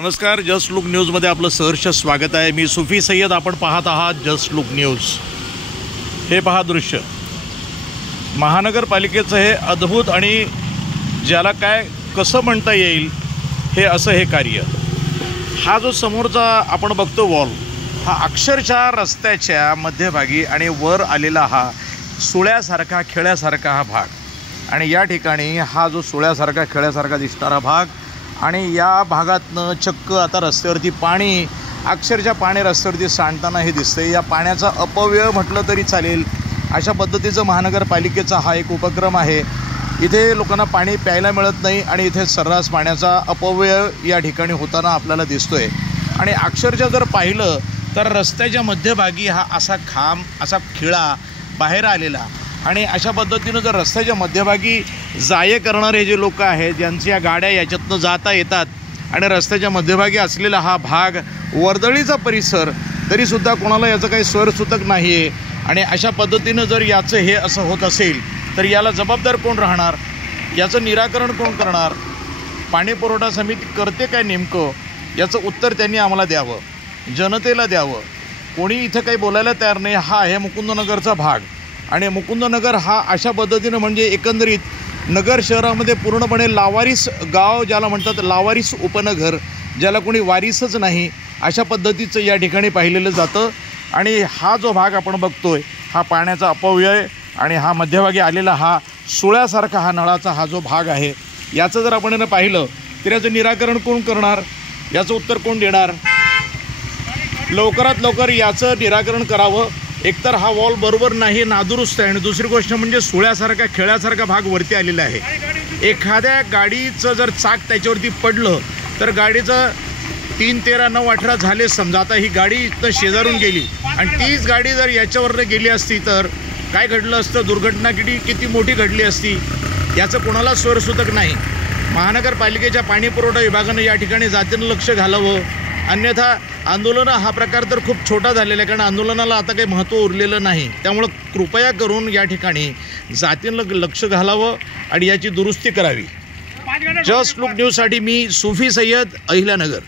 नमस्कार, just look न्यूजमध्ये आपलं सहर्ष स्वागत आहे। मी सुफी सय्यद, आपण पाहत आहात जस्ट लुक न्यूज। हे पहा दृश्य, महानगरपालिकेचं हे अद्भुत आणि ज्याला काय कसं म्हणता येईल हे असं हे कार्य। हा जो समोरचा आपण बघतो वॉल, हा अक्षरशः रस्त्याच्या मध्यभागी आणि वर आलेला हा सुळ्यासारखा खेळ्यासारखा हा भाग। आणि या ठिकाणी हा जो सुळ्यासारखा खेळ्यासारखा दिसणारा भाग आणि या भागातनं चक्क आता रस्त्यावरती पाणी, अक्षरशः पाणी रस्त्यावरती सांडताना हे दिसतंय। या पाण्याचा अपव्यय म्हटलं तरी चालेल, अशा पद्धतीचं महानगरपालिकेचा हा एक उपक्रम आहे। इथे लोकांना पाणी प्यायला मिळत नाही आणि इथे सर्रास पाण्याचा अपव्यय या ठिकाणी होताना आपल्याला दिसतोय। आणि अक्षरशः जर पाहिलं तर रस्त्याच्या मध्यभागी हा असा खांब, असा खिळा बाहेर आलेला आणि अशा पद्धतीनं जर रस्त्याच्या मध्यभागी जाये करणारे जे लोक आहेत, ज्यांच्या गाड्या याच्यातनं जाता येतात आणि रस्त्याच्या मध्यभागी असलेला हा भाग, वर्दळीचा परिसर, तरीसुद्धा कोणाला याचं काही स्वरसूतक नाही आहे। आणि अशा पद्धतीनं जर याचं हे असं होत असेल तर याला जबाबदार कोण राहणार, याचं निराकरण कोण करणार, पाणी पुरवठा समिती करते काय नेमकं, याचं उत्तर त्यांनी आम्हाला द्यावं, जनतेला द्यावं। कोणी इथं काही बोलायला तयार नाही। हा आहे मुकुंदनगरचा भाग आणि मुकुंदनगर हा अशा पद्धतीनं म्हणजे एकंदरीत नगर शहरामध्ये पूर्णपणे लावारिस गाव ज्याला म्हणतात, लावारिस उपनगर, ज्याला कोणी वारीसच नाही, अशा पद्धतीचं या ठिकाणी पाहिलेलं जातं। आणि हा जो भाग आपण बघतोय, हा पाण्याचा अपव्यय आणि हा मध्यभागी आलेला हा सुळ्यासारखा हा नळाचा हा जो भाग आहे, याचं जर आपण पाहिलं तर याचं निराकरण कोण करणार, याचं उत्तर कोण देणार? लवकरात लवकर याचं निराकरण करावं। एकतर हा वॉल बरोबर नाही, नादुरुस्त आहे, आणि दुसरी गोष्ट म्हणजे सुळ्यासारखा खेळ्यासारखा भाग वरती आलेला आहे। एखाद्या गाडीचं जर चाक त्याच्यावरती पडलं तर गाडीचं 3, 13, 9, 18 झाले समजा। आता ही गाडी इथं शेजारून गेली आणि तीच गाडी जर याच्यावरनं गेली असती तर काय घडलं असतं, दुर्घटना किती मोठी घडली असती, याचं कोणाला स्वरसूतक नाही। महानगरपालिकेच्या पाणी पुरवठा विभागानं या ठिकाणी जातीनं लक्ष घालावं, अन्यथा आंदोलनं हा प्रकार तर खूप छोटा झालेला आहे, कारण आंदोलनाला आता काही महत्त्व उरलेलं नाही। त्यामुळं कृपया करून या ठिकाणी जातीनं लक्ष घालावं आणि याची दुरुस्ती करावी। जस्ट लुक न्यूजसाठी मी सुफी सय्यद, अहिल्यानगर।